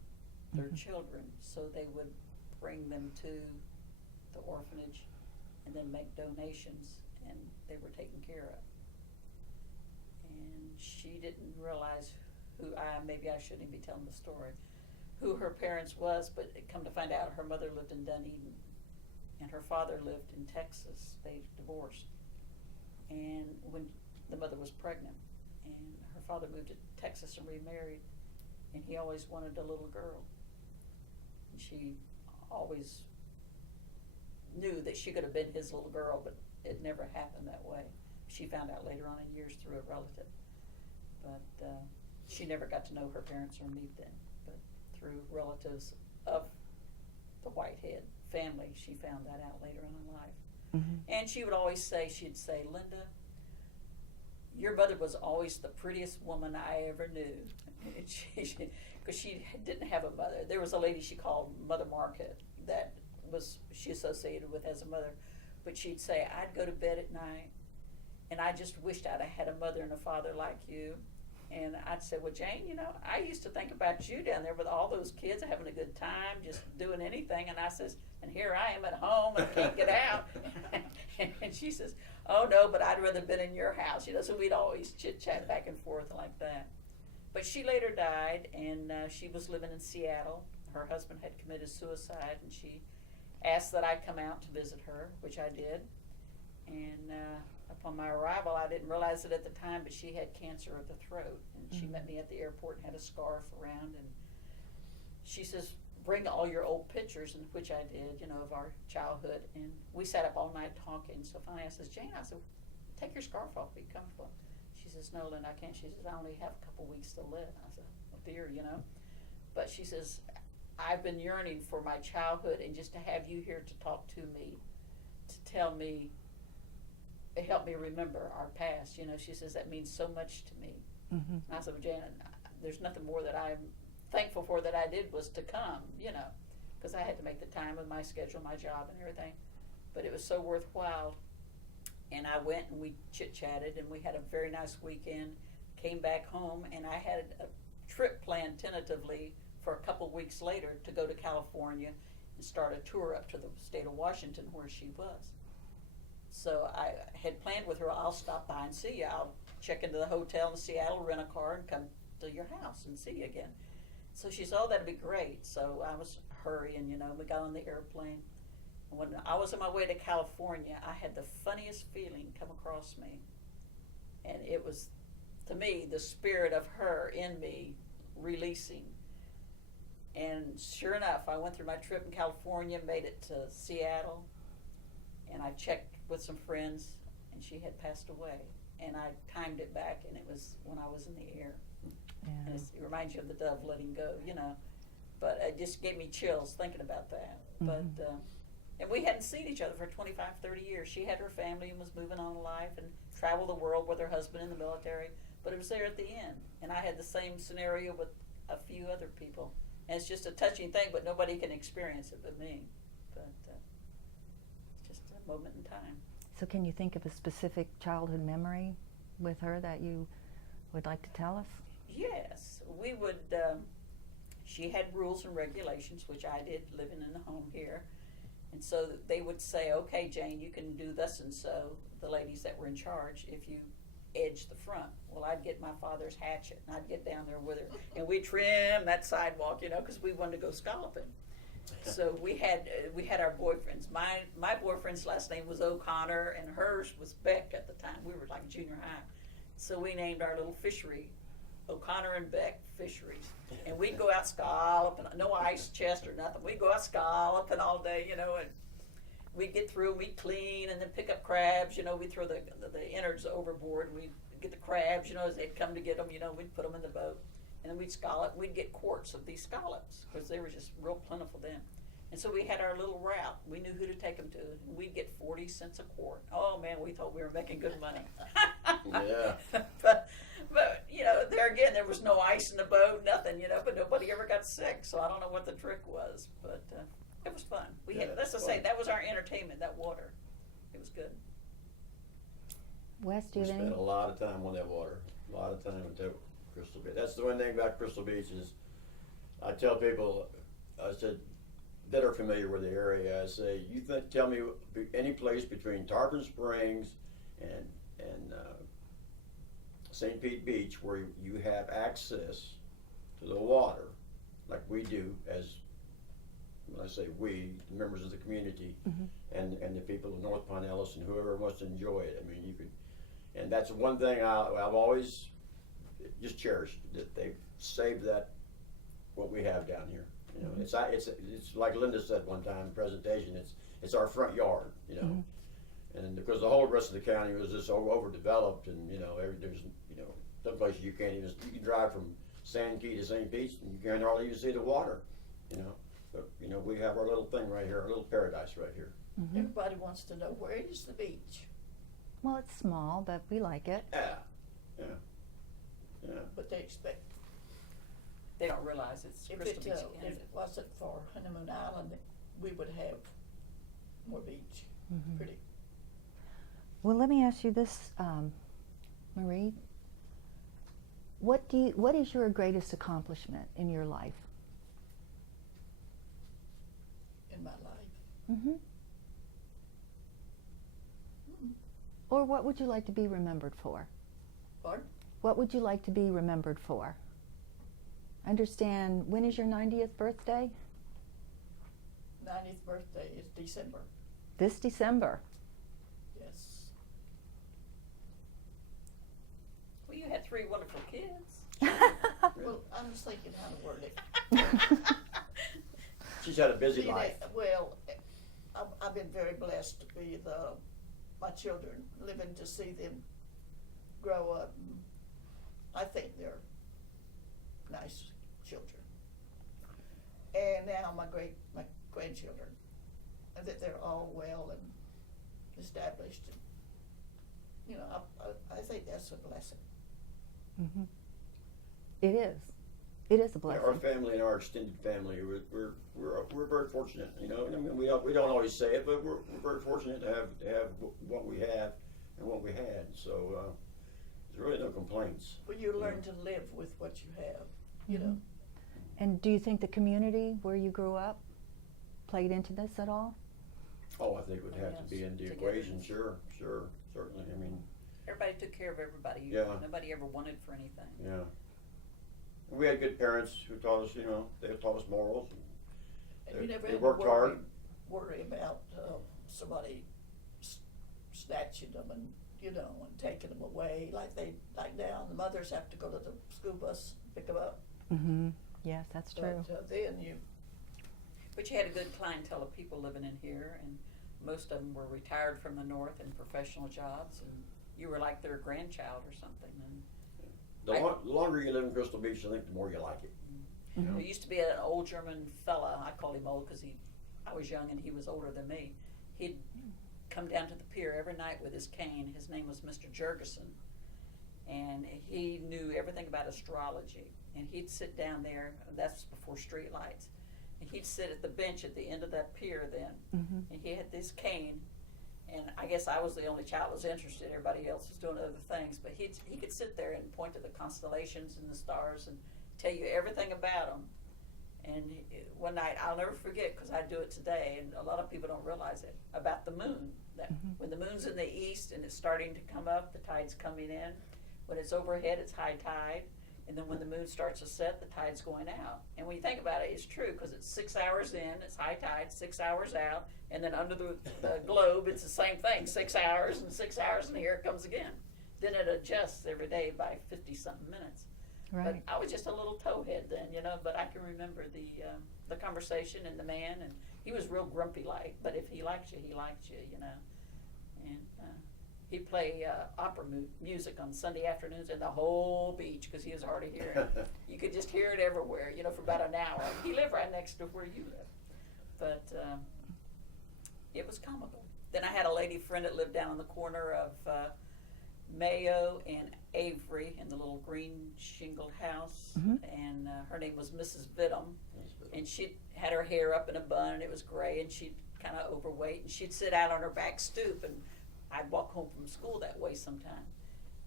their Mhm. children, so they would bring them to the orphanage and then make donations, and they were taken care of. And she didn't realize maybe I shouldn't be telling the story, who her parents was, but it come to find out her mother lived in Dunedin and her father lived in Texas. They divorced. And when the mother was pregnant, and her father moved to Texas and remarried, and he always wanted a little girl. And she always knew that she could have been his little girl, but it never happened that way. She found out later on in years through a relative. But she never got to know her parents or meet them. But through relatives of the Whitehead family, she found that out later on in life. Mm-hmm. And she would always say, she'd say, Linda, your mother was always the prettiest woman I ever knew. Because she didn't have a mother. There was a lady she called Mother Market that she associated with as a mother. But she'd say, I'd go to bed at night, and I just wished I'd have had a mother and a father like you. And I'd say, well, Jane, I used to think about you down there with all those kids having a good time, just doing anything. And I says, and here I am at home and I can't get out. And she says, oh, no, but I'd rather been in your house. So we'd always chit-chat back and forth like that. But she later died, and she was living in Seattle. Her husband had committed suicide, and she asked that I come out to visit her, which I did. And upon my arrival, I didn't realize it at the time, but she had cancer of the throat. And she met me at the airport and had a scarf around. And she says, bring all your old pictures, and which I did, of our childhood. And we sat up all night talking. So finally I says, Jane, I said, take your scarf off, be comfortable. She says, no, Lynn, I can't. She says, I only have a couple weeks to live. I said, oh dear, But she says, I've been yearning for my childhood and just to have you here to talk to me, to tell me, help me remember our past. She says, that means so much to me. Mm-hmm. And I said, well, Janet, there's nothing more that I'm thankful for that I did was to come, because I had to make the time with my schedule, my job and everything. But it was so worthwhile. And I went and we chit-chatted and we had a very nice weekend, came back home, and I had a trip planned tentatively for a couple weeks later to go to California and start a tour up to the state of Washington where she was. So I had planned with her, I'll stop by and see you. I'll check into the hotel in Seattle, rent a car, and come to your house and see you again. So she said, oh, that'd be great. So I was hurrying, we got on the airplane. And when I was on my way to California, I had the funniest feeling come across me. And it was, to me, the spirit of her in me releasing. And sure enough, I went through my trip in California, made it to Seattle, and I checked with some friends, and she had passed away. And I timed it back, and it was when I was in the air. Yeah. And it reminds you of the dove letting go, But it just gave me chills thinking about that. Mhm. But and we hadn't seen each other for 25, 30 years. She had her family and was moving on in life and traveled the world with her husband in the military. But it was there at the end. And I had the same scenario with a few other people. And it's just a touching thing, but nobody can experience it but me. But it's just a moment in time. So can you think of a specific childhood memory with her that you would like to tell us? Yes, we would, she had rules and regulations, which I did living in the home here. And so they would say, okay, Jane, you can do thus and so, the ladies that were in charge, if you edge the front. Well, I'd get my father's hatchet and I'd get down there with her and we'd trim that sidewalk, because we wanted to go scalloping. So we had our boyfriends. My boyfriend's last name was O'Connor and hers was Beck at the time. We were like junior high. So we named our little fishery O'Connor and Beck Fisheries. And we'd go out scalloping, no ice chest or nothing. We'd go out scalloping all day, and we'd get through and we'd clean and then pick up crabs, we'd throw the innards overboard and we'd get the crabs, as they'd come to get them, we'd put them in the boat. And then we'd scallop, we'd get quarts of these scallops because they were just real plentiful then. And so we had our little route. We knew who to take them to. And we'd get 40 cents a quart. Oh man, we thought we were making good money. Yeah. but there again, there was no ice in the boat, nothing, but nobody ever got sick. So I don't know what the trick was, but it was fun. We had, Yeah, let's just fun. say, that was our entertainment. That water, it was good. Wes, do We you have any? spent a lot of time on that water, a lot of time at that Crystal Beach. That's the one thing about Crystal Beach is, I tell people, I said, that are familiar with the area, I say, tell me any place between Tarpon Springs and St. Pete Beach where you have access to the water, like we do as, when I say we, members of the community, and the people of North Pinellas and whoever wants to enjoy it. I mean, you could, and that's one thing I've always just cherished, that they've saved that, what we have down here. It's like Linda said one time in the presentation, it's our front yard, and because the whole rest of the county was just overdeveloped, and there's some places you can drive from Sand Key to St. Pete and you can't hardly even see the water, but we have our little thing right here, our little paradise right here. Everybody wants to know, where is the beach? Well, it's small, but we like it. Yeah. But they expect, They don't realize it's if Crystal Beach if again. it wasn't for Honeymoon Island, we would have more beach. Pretty. Well, let me ask you this, Marie. What is your greatest accomplishment in your life? In my life. Mm-hmm. Or what would you like to be remembered for? Pardon? What would you like to be remembered for? Understand, when is your 90th birthday? 90th birthday is December. This December. Yes. Well, you had 3 wonderful kids. Well, I'm just thinking how to word it. She's had a busy See, life. well, I've been very blessed to be my children, living to see them grow up. I think they're nice children. And now my grandchildren, and that they're all well and established. And, I think that's a blessing. Mm-hmm. It is. It is a blessing. Our family and our extended family, we're very fortunate. I mean, we don't always say it, but we're very fortunate to have what we have and what we had. So there's really no complaints. Well, you learn to live with what you have, And do you think the community where you grew up played into this at all? Oh, I think it would have to be in the Together. equation. Sure, certainly. I mean, Everybody took care of everybody. Yeah. Nobody ever wanted for anything. yeah. We had good parents who taught us, they taught us morals. And you never They had to worked hard. worry about somebody snatching them and and taking them away like now. The mothers have to go to the school bus pick them up. Mm-hmm. Yes, that's true. But then But you had a good clientele of people living in here, and most of them were retired from the north in professional jobs, and you were like their grandchild or something. And The longer you live in Crystal Beach, I think the more you like it. Mhm. there used to be an old German fella. I called him old because I was young and he was older than me. He'd come down to the pier every night with his cane. His name was Mr. Jurgensen, and he knew everything about astrology. And he'd sit down there. That's before street lights. And he'd sit at the bench at the end of that pier then, and he had this cane. And I guess I was the only child that was interested. Everybody else was doing other things. But he could sit there and point to the constellations and the stars and tell you everything about them. And one night, I'll never forget, because I do it today, and a lot of people don't realize it, about the moon. That when the moon's in the east and it's starting to come up, the tide's coming in. When it's overhead, it's high tide. And then when the moon starts to set, the tide's going out. And when you think about it, it's true, because it's 6 hours in, it's high tide, 6 hours out, and then under the globe, it's the same thing, 6 hours and 6 hours, and here it comes again. Then it adjusts every day by 50-something minutes. Right. But I was just a little towhead then, but I can remember the conversation and the man, and he was real grumpy like, but if he liked you, he liked you, And he'd play opera music on Sunday afternoons in the whole beach, because he was hard to hear. You could just hear it everywhere, for about an hour. He lived right next to where you live. but it was comical. Then I had a lady friend that lived down on the corner of Mayo and Avery in the little green shingled house, and her name was Mrs. Vidum, and she had her hair up in a bun, and it was gray, and she'd kind of overweight, and she'd sit out on her back stoop, and I'd walk home from school that way sometime,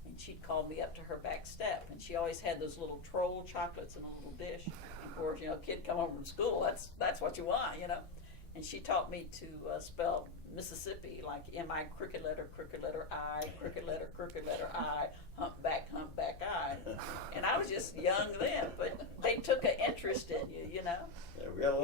and she'd call me up to her back step, and she always had those little troll chocolates in a little dish. Of course, you know, a kid come home from school, that's what you want, you know. And she taught me to spell Mississippi like M-I, crooked letter I, crooked letter I, humpback I. And I was just young then, but they took an interest in you, you know. Yeah, we had a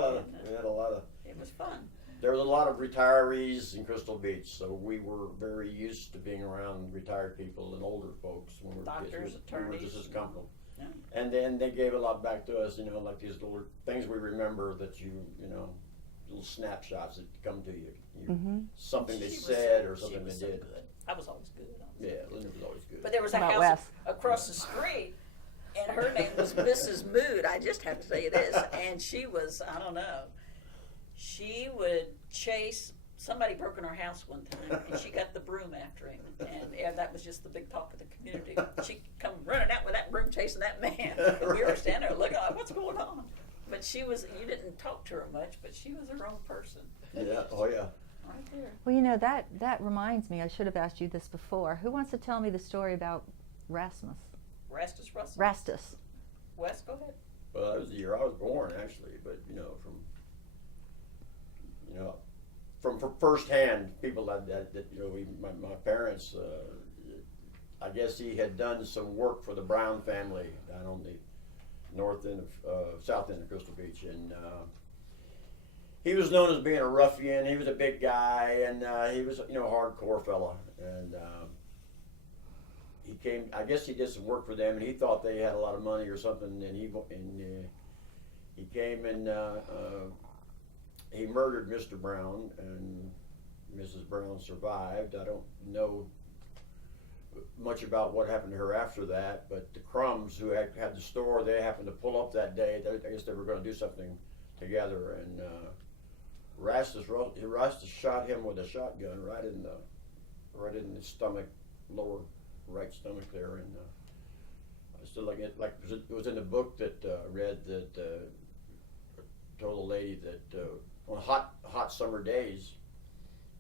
lot of. It was fun. There was a lot of retirees in Crystal Beach, so we were very used to being around retired people and older folks when we were Doctors, kids. attorneys. We were just as comfortable. Yeah. And then they gave a lot back to us, you know, like these little things we remember that you know, little snapshots that come to you. Something they She was said so- or something she was they so did. good. I was always good. Yeah, Linda was always good. But there was a How about house Wes? across the street, and her name was Mrs. Mood. I just have to tell you this. And she was, I don't know, she would chase, somebody broke in her house one time, and she got the broom after him. And that was just the big talk of the community. She'd come running out with that broom chasing that man. And we were standing there looking like, what's going on? But she was, you didn't talk to her much, but she was her own person. Yeah, oh yeah. Right there. Well, you know, that reminds me, I should have asked you this before. Who wants to tell me the story about Rasmus? Rastus Russell. Rastus. Wes, go ahead. Well, that was the year I was born, actually. But from firsthand, people that you know, my parents. I guess he had done some work for the Brown family down on the north end of south end of Crystal Beach, and he was known as being a ruffian. He was a big guy, and he was, you know, a hardcore fella. And he came. I guess he did some work for them, and he thought they had a lot of money or something. And he came and he murdered Mr. Brown, and Mrs. Brown survived. I don't know much about what happened to her after that, but the Crumbs, who had the store, they happened to pull up that day. I guess they were going to do something together, and Rastus shot him with a shotgun right in the stomach, lower right stomach there, and I still like it. Like it was in the book that read that told a lady that on hot summer days,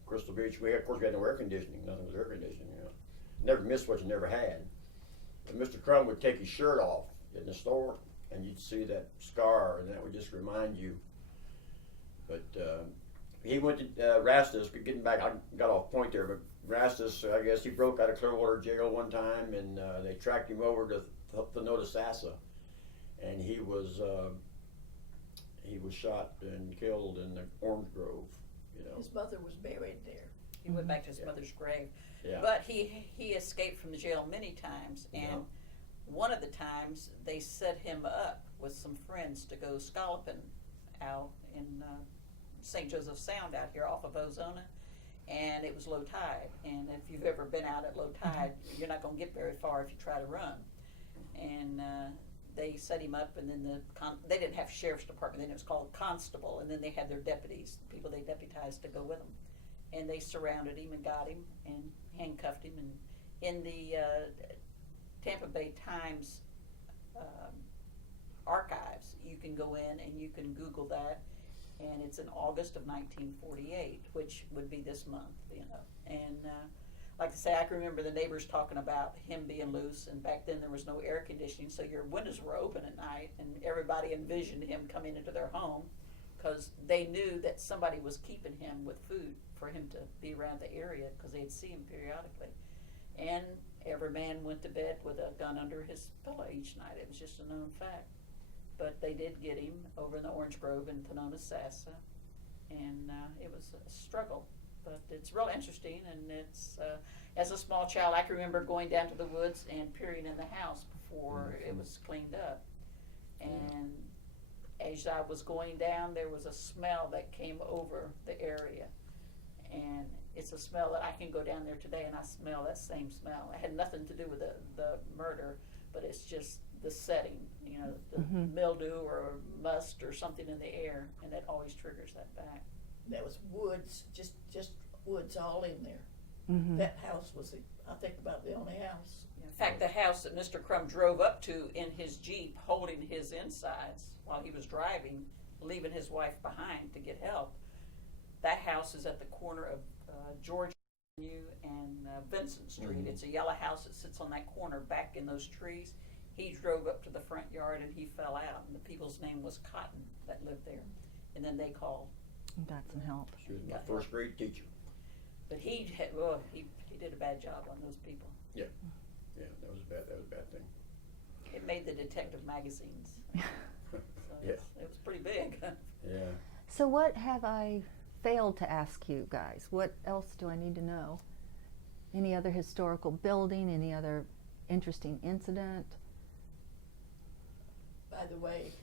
Crystal Beach, we had no air conditioning. Nothing was air conditioning. You know, never missed what you never had. And Mr. Crumb would take his shirt off in the store, and you'd see that scar, and that would just remind you. But he went to Rastus. Getting back, I got off point there, but Rastus, I guess he broke out of Clearwater Jail one time, and they tracked him over to Thanodisassa, and he was shot and killed in the Orange Grove. You know. His mother was buried there. He went back to his mother's grave. Yeah. But he escaped from the jail many times, and Yeah. one of the times they set him up with some friends to go scalloping out in St. Joseph Sound out here off of Ozona, and it was low tide. And if you've ever been out at low tide, you're not going to get very far if you try to run. And they set him up, and then they didn't have sheriff's department then, it was called constable, and then they had their deputies, people they deputized to go with them. And they surrounded him and got him and handcuffed him. And in the Tampa Bay Times archives, you can go in and you can Google that, and it's in August of 1948, which would be this month, you know. And like I say, I can remember the neighbors talking about him being loose, and back then there was no air conditioning, so your windows were open at night, and everybody envisioned him coming into their home because they knew that somebody was keeping him with food for him to be around the area because they'd see him periodically. And every man went to bed with a gun under his pillow each night. It was just a known fact. But they did get him over in the Orange Grove in Thanodisassa, and it was a struggle. But it's real interesting, and it's, as a small child, I can remember going down to the woods and peering in the house before it was cleaned up. And as I was going down, there was a smell that came over the area. And it's a smell that I can go down there today and I smell that same smell. It had nothing to do with the murder, but it's just the setting, you know, the Mhm. mildew or must or something in the air, and that always triggers that back. There was woods, just woods all in there. Mhm. That house was, I think, about the only house. In fact, the house that Mr. Crum drove up to in his Jeep, holding his insides while he was driving, leaving his wife behind to get help, that house is at the corner of George Avenue and Vincent Street. Mhm. It's a yellow house that sits on that corner back in those trees. He drove up to the front yard and he fell out, and the people's name was Cotton that lived there. And then they called. Got some help. She was my Got first grade teacher. But he did a bad job on those people. Yeah, that was a bad thing. It made the detective magazines. So Yeah. it was pretty big. Yeah. So what have I failed to ask you guys? What else do I need to know? Any other historical building? Any other interesting incident? By the way,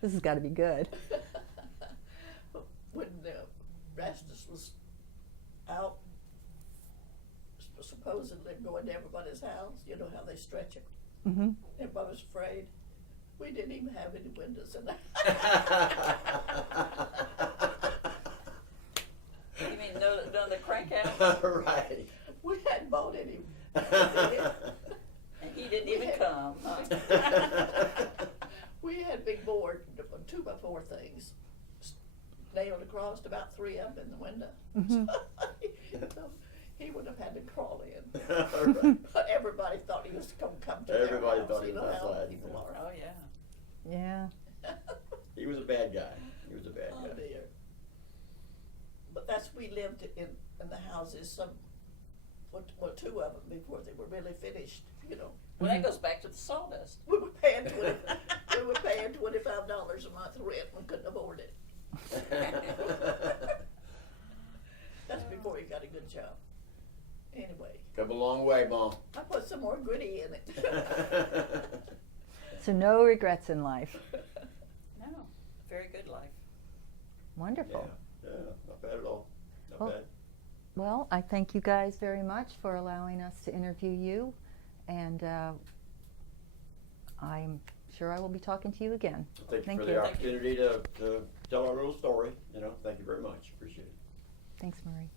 This has got to be good. when Rastus was out, supposedly going to everybody's house, you know how they stretch it. Mm-hmm. Everybody was afraid. We didn't even have any windows in there. You mean none of the crank out? Right. We hadn't bought any. And he didn't even come, huh? We had big board, 2x4 things, nailed across, about 3 of them in the window. Mhm. He would have had to crawl in. Right. But everybody thought he was going to come to Everybody their house. thought he You know was how outside, people yeah. are. Oh, yeah. Yeah. He was a bad guy. He was a bad Oh guy. dear. But we lived in the houses, well, 2 of them before they were really finished, you know. Well, that goes back to the sawdust. We were paying $25 a month rent, we couldn't afford it. That's before he got a good job. Anyway, Come a long way, Mom. I put some more gritty in it. So no regrets in life. No, very good life. Wonderful. Yeah, not bad at all. Not Well, bad. Well, I thank you guys very much for allowing us to interview you, and I'm sure I will be talking to you again. Thank you Thank for you. the opportunity to tell our little story. You know, thank you very much. Appreciate it. Thanks, Marie.